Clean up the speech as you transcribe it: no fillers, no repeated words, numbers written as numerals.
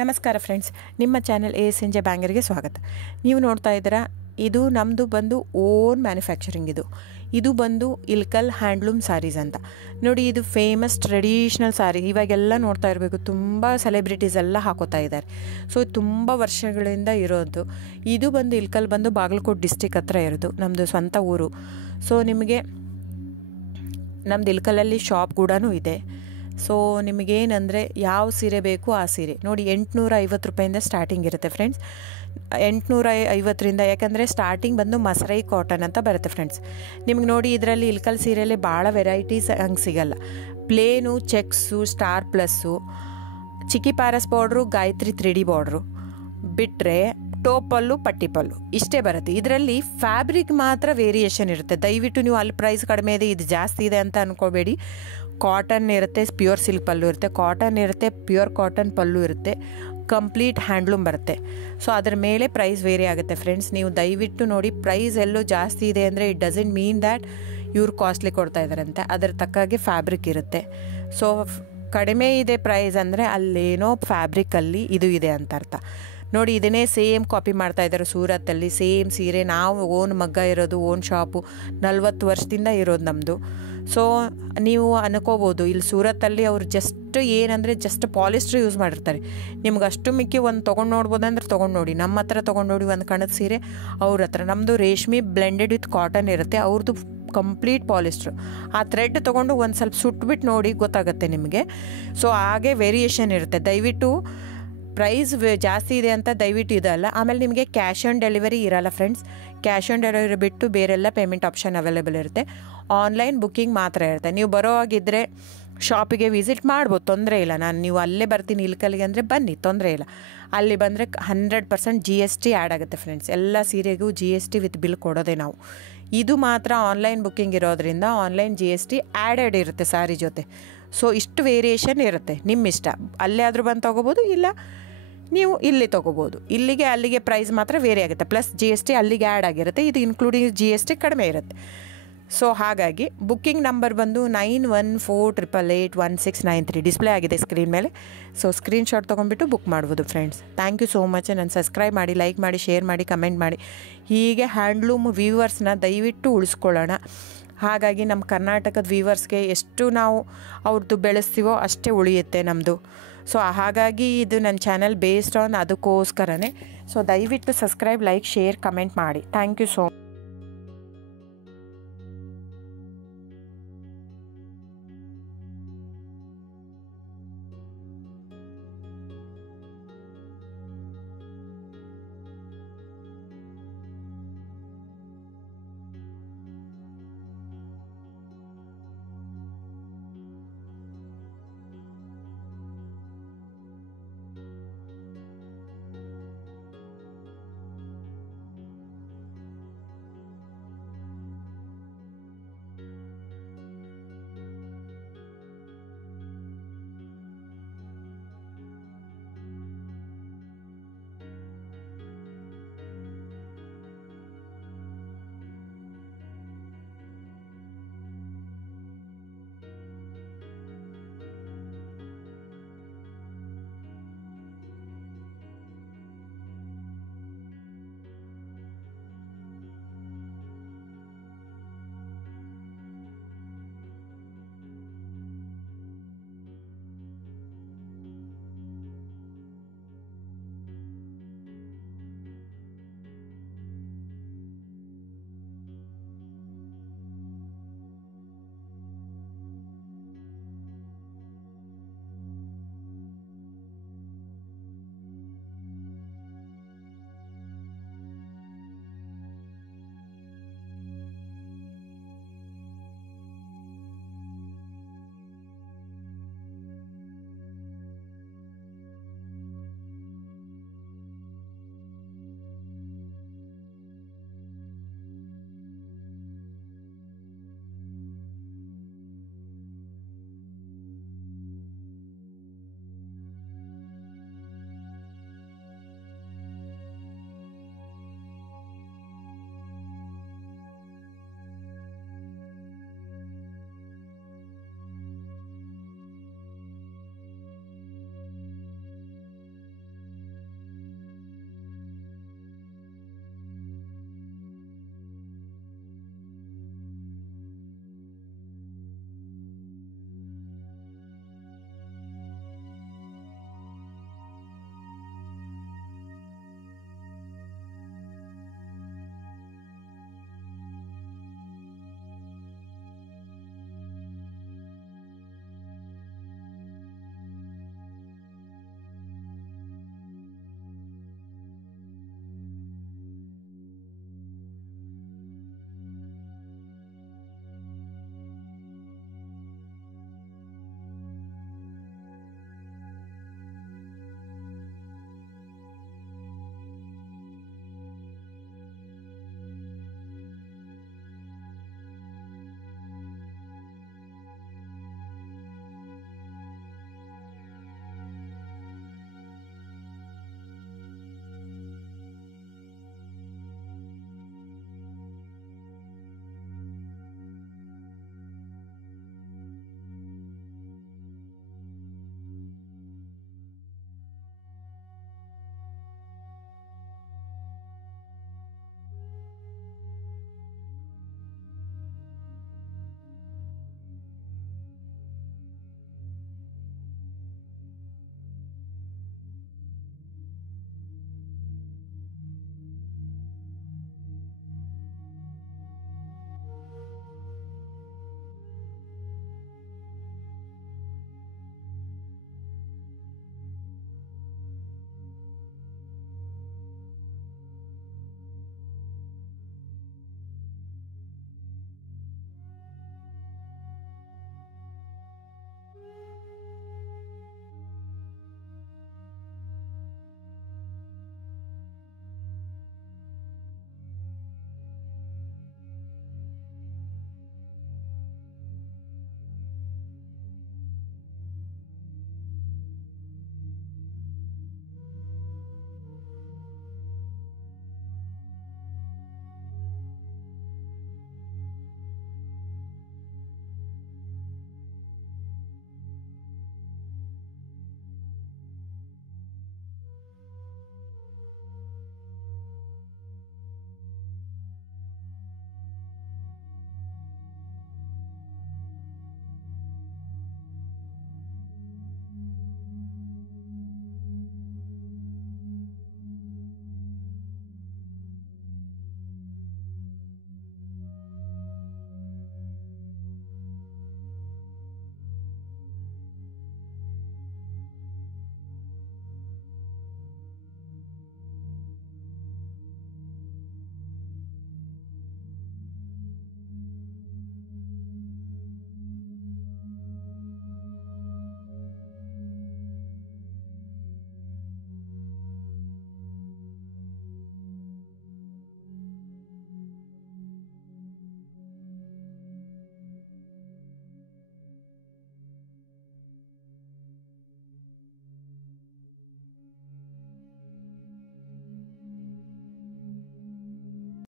ನಮಸ್ಕಾರ ಫ್ರೆಂಡ್ಸ್, ನಿಮ್ಮ channel A S N J ಬ್ಯಾಂಗರ್ಗೆ ಸ್ವಾಗತ. ನೀವು ನೋಡ್ತಾ ಇದ್ದೀರಾ, ಇದು ನಮ್ಮದು ಬಂದು ಓನ್ ಮ್ಯಾನುಫ್ಯಾಕ್ಚರಿಂಗ್. ಇದು ಬಂದು ಇಲ್ಕಲ್ ಹ್ಯಾಂಡ್ಲೂಮ್ ಸ್ಯಾರೀಸ್ ಅಂತ ನೋಡಿ. ಇದು ಫೇಮಸ್ ಟ್ರೆಡಿಷ್ನಲ್ ಸ್ಯಾರಿ. ಇವಾಗೆಲ್ಲ ನೋಡ್ತಾ ಇರಬೇಕು, ತುಂಬ ಸೆಲೆಬ್ರಿಟೀಸ್ ಎಲ್ಲ ಹಾಕೋತಾ ಇದ್ದಾರೆ. ಸೊ ತುಂಬ ವರ್ಷಗಳಿಂದ ಇರೋದು. ಇದು ಬಂದು ಇಲ್ಕಲ್ ಬಂದು ಬಾಗಲಕೋಟೆ ಡಿಸ್ಟಿಕ್ ಹತ್ರ ಇರೋದು, ನಮ್ಮದು ಸ್ವಂತ ಊರು. ಸೊ ನಿಮಗೆ ನಮ್ಮದು ಇಲ್ಕಲಲ್ಲಿ ಶಾಪ್ ಕೂಡ ಇದೆ. ಸೊ ನಿಮಗೇನಂದರೆ ಯಾವ ಸೀರೆ ಬೇಕು ಆ ಸೀರೆ ನೋಡಿ, 850 ರೂಪಾಯಿಂದ ಸ್ಟಾರ್ಟಿಂಗ್ ಇರುತ್ತೆ ಫ್ರೆಂಡ್ಸ್. 850ರಿಂದ, ಯಾಕಂದರೆ ಸ್ಟಾರ್ಟಿಂಗ್ ಬಂದು ಮಸರೈ ಕಾಟನ್ ಅಂತ ಬರುತ್ತೆ ಫ್ರೆಂಡ್ಸ್. ನಿಮ್ಗೆ ನೋಡಿ, ಇದರಲ್ಲಿ ಇಲ್ಕಲ್ ಸೀರೆಯಲ್ಲಿ ಭಾಳ ವೆರೈಟೀಸ್ ಹಂಗೆ ಸಿಗಲ್ಲ. ಪ್ಲೇನು, ಚೆಕ್ಸು, ಸ್ಟಾರ್ ಪ್ಲಸ್ಸು, ಚಿಕ್ಕಿ ಪ್ಯಾರಸ್ ಬಾರ್ಡ್ರು, ಗಾಯತ್ರಿ 3D ಬಾರ್ಡ್ರು ಬಿಟ್ಟರೆ ಟೋಪಲ್ಲು, ಪಟ್ಟಿ ಪಲ್ಲು ಇಷ್ಟೇ ಬರುತ್ತೆ. ಇದರಲ್ಲಿ ಫ್ಯಾಬ್ರಿಕ್ ಮಾತ್ರ ವೇರಿಯೇಷನ್ ಇರುತ್ತೆ. ದಯವಿಟ್ಟು ನೀವು ಅಲ್ಲಿ ಪ್ರೈಸ್ ಕಡಿಮೆ ಇದೆ, ಇದು ಜಾಸ್ತಿ ಇದೆ ಅಂತ ಅಂದ್ಕೋಬೇಡಿ. ಕಾಟನ್ ಇರುತ್ತೆ, ಪ್ಯೂರ್ ಸಿಲ್ಕ್ ಪಲ್ಲು ಇರುತ್ತೆ, ಕಾಟನ್ ಇರುತ್ತೆ, ಪ್ಯೂರ್ ಕಾಟನ್ ಪಲ್ಲು ಇರುತ್ತೆ, ಕಂಪ್ಲೀಟ್ ಹ್ಯಾಂಡ್ಲೂಮ್ ಬರುತ್ತೆ. ಸೊ ಅದ್ರ ಮೇಲೆ ಪ್ರೈಸ್ ವೇರಿ ಆಗುತ್ತೆ ಫ್ರೆಂಡ್ಸ್. ನೀವು ದಯವಿಟ್ಟು ನೋಡಿ, ಪ್ರೈಸ್ ಎಲ್ಲೂ ಜಾಸ್ತಿ ಇದೆ ಅಂದರೆ ಇಟ್ ಡಸಂಟ್ ಮೀನ್ ದ್ಯಾಟ್ ಇವ್ರು ಕಾಸ್ಟ್ಲಿ ಕೊಡ್ತಾ ಇದ್ದಾರಂತೆ. ಅದರ ತಕ್ಕಾಗೆ ಫ್ಯಾಬ್ರಿಕ್ ಇರುತ್ತೆ. ಸೊ ಕಡಿಮೆ ಇದೆ ಪ್ರೈಸ್ ಅಂದರೆ ಅಲ್ಲೇನೋ ಫ್ಯಾಬ್ರಿಕಲ್ಲಿ ಇದು ಇದೆ ಅಂತ ಅರ್ಥ. ನೋಡಿ, ಇದನ್ನೇ ಸೇಮ್ ಕಾಪಿ ಮಾಡ್ತಾ ಇದ್ದಾರೆ ಸೂರತ್ತಲ್ಲಿ. ಸೇಮ್ ಸೀರೆ ನಾವು ಓನ್ ಮಗ್ಗ ಇರೋದು, ಓನ್ ಶಾಪು 40 ವರ್ಷದಿಂದ ಇರೋದು ನಮ್ಮದು. ಸೊ ನೀವು ಅನ್ಕೋಬೋದು, ಇಲ್ಲಿ ಸೂರತ್ತಲ್ಲಿ ಅವರು ಜಸ್ಟ್ ಏನಂದರೆ ಜಸ್ಟ್ ಪಾಲಿಸ್ಟ್ರ್ ಯೂಸ್ ಮಾಡಿರ್ತಾರೆ. ನಿಮ್ಗೆ ಅಷ್ಟು ಮಿಕ್ಕಿ ಒಂದು ತೊಗೊಂಡು ನೋಡ್ಬೋದಂದ್ರೆ ತೊಗೊಂಡು ನೋಡಿ. ನಮ್ಮ ಹತ್ರ ತೊಗೊಂಡು ನೋಡಿ ಒಂದು ಕಣದ ಸೀರೆ, ಅವ್ರ ಹತ್ರ ನಮ್ಮದು ರೇಷ್ಮೆ ಬ್ಲೆಂಡೆಡ್ ವಿತ್ ಕಾಟನ್ ಇರುತ್ತೆ, ಅವ್ರದ್ದು ಕಂಪ್ಲೀಟ್ ಪಾಲಿಸ್ಟ್ರು. ಆ ಥ್ರೆಡ್ ತೊಗೊಂಡು ಒಂದು ಸ್ವಲ್ಪ ಸುಟ್ಬಿಟ್ಟು ನೋಡಿ, ಗೊತ್ತಾಗುತ್ತೆ ನಿಮಗೆ. ಸೊ ಹಾಗೆ ವೇರಿಯೇಷನ್ ಇರುತ್ತೆ. ದಯವಿಟ್ಟು ಪ್ರೈಸ್ ಜಾಸ್ತಿ ಇದೆ ಅಂತ ದಯವಿಟ್ಟು ಇದಲ್ಲ. ಆಮೇಲೆ ನಿಮಗೆ ಕ್ಯಾಶ್ ಆನ್ ಡೆಲಿವರಿ ಇರಲ್ಲ ಫ್ರೆಂಡ್ಸ್. ಕ್ಯಾಶ್ ಆನ್ ಡೆಲಿವರಿ ಬಿಟ್ಟು ಬೇರೆಲ್ಲ ಪೇಮೆಂಟ್ ಆಪ್ಷನ್ ಅವೈಲೇಬಲ್ ಇರುತ್ತೆ. ಆನ್ಲೈನ್ ಬುಕ್ಕಿಂಗ್ ಮಾತ್ರ ಇರುತ್ತೆ. ನೀವು ಬರೋ ಹಾಗಿದ್ದರೆ ಶಾಪಿಗೆ ವಿಸಿಟ್ ಮಾಡ್ಬೋದು, ತೊಂದರೆ ಇಲ್ಲ. ನೀವು ಅಲ್ಲೇ ಬರ್ತೀನಿ ಇಲ್ಕಲ್ಲಿಗೆ ಅಂದರೆ ಬನ್ನಿ, ತೊಂದರೆ ಇಲ್ಲ. ಅಲ್ಲಿ ಬಂದರೆ 100% GST ಆ್ಯಡ್ ಆಗುತ್ತೆ ಫ್ರೆಂಡ್ಸ್. ಎಲ್ಲ ಸೀರೆಗೂ GST ವಿತ್ ಬಿಲ್ ಕೊಡೋದೆ ನಾವು. ಇದು ಮಾತ್ರ ಆನ್ಲೈನ್ ಬುಕ್ಕಿಂಗ್ ಇರೋದ್ರಿಂದ ಆನ್ಲೈನ್ GST ಆ್ಯಡೆಡ್ ಇರುತ್ತೆ ಸ್ಯಾರಿ ಜೊತೆ. ಸೊ ಇಷ್ಟು ವೇರಿಯೇಷನ್ ಇರುತ್ತೆ, ನಿಮ್ಮ ಇಷ್ಟ. ಅಲ್ಲೇ ಆದರೂ ಬಂದು ತೊಗೋಬೋದು, ಇಲ್ಲ ನೀವು ಇಲ್ಲಿ ತೊಗೋಬೋದು. ಇಲ್ಲಿಗೆ ಅಲ್ಲಿಗೆ ಪ್ರೈಸ್ ಮಾತ್ರ ವೇರಿ ಆಗುತ್ತೆ. ಪ್ಲಸ್ GST ಅಲ್ಲಿಗೆ ಆ್ಯಡ್ ಆಗಿರುತ್ತೆ. ಇದು ಇನ್ಕ್ಲೂಡಿಂಗ್ GST ಕಡಿಮೆ ಇರುತ್ತೆ. ಸೊ ಹಾಗಾಗಿ ಬುಕ್ಕಿಂಗ್ ನಂಬರ್ ಬಂದು 9148881693 ಡಿಸ್ಪ್ಲೇ ಆಗಿದೆ ಸ್ಕ್ರೀನ್ ಮೇಲೆ. ಸೊ ಸ್ಕ್ರೀನ್ಶಾಟ್ ತೊಗೊಂಡ್ಬಿಟ್ಟು ಬುಕ್ ಮಾಡ್ಬೋದು friends. Thank you so much. ನಾನು ಸಬ್ಸ್ಕ್ರೈಬ್ ಮಾಡಿ, ಲೈಕ್ ಮಾಡಿ, ಶೇರ್ ಮಾಡಿ, ಕಮೆಂಟ್ ಮಾಡಿ. ಹೀಗೆ ಹ್ಯಾಂಡ್ಲೂಮ್ ವ್ಯೂವರ್ಸ್ನ ದಯವಿಟ್ಟು ಉಳಿಸ್ಕೊಳ್ಳೋಣ. ಹಾಗಾಗಿ ನಮ್ಮ ಕರ್ನಾಟಕದ ವ್ಯೂವರ್ಸ್ಗೆ ಎಷ್ಟು ನಾವು ಅವ್ರದ್ದು ಬೆಳೆಸ್ತೀವೋ ಅಷ್ಟೇ ಉಳಿಯುತ್ತೆ ನಮ್ಮದು. ಸೊ ಹಾಗಾಗಿ ಇದು ನನ್ನ ಚಾನಲ್ ಬೇಸ್ಡ್ ಆನ್ ಅದಕ್ಕೋಸ್ಕರನೇ. ಸೊ ದಯವಿಟ್ಟು ಸಬ್ಸ್ಕ್ರೈಬ್, ಲೈಕ್, ಶೇರ್, ಕಮೆಂಟ್ ಮಾಡಿ. Thank you so much.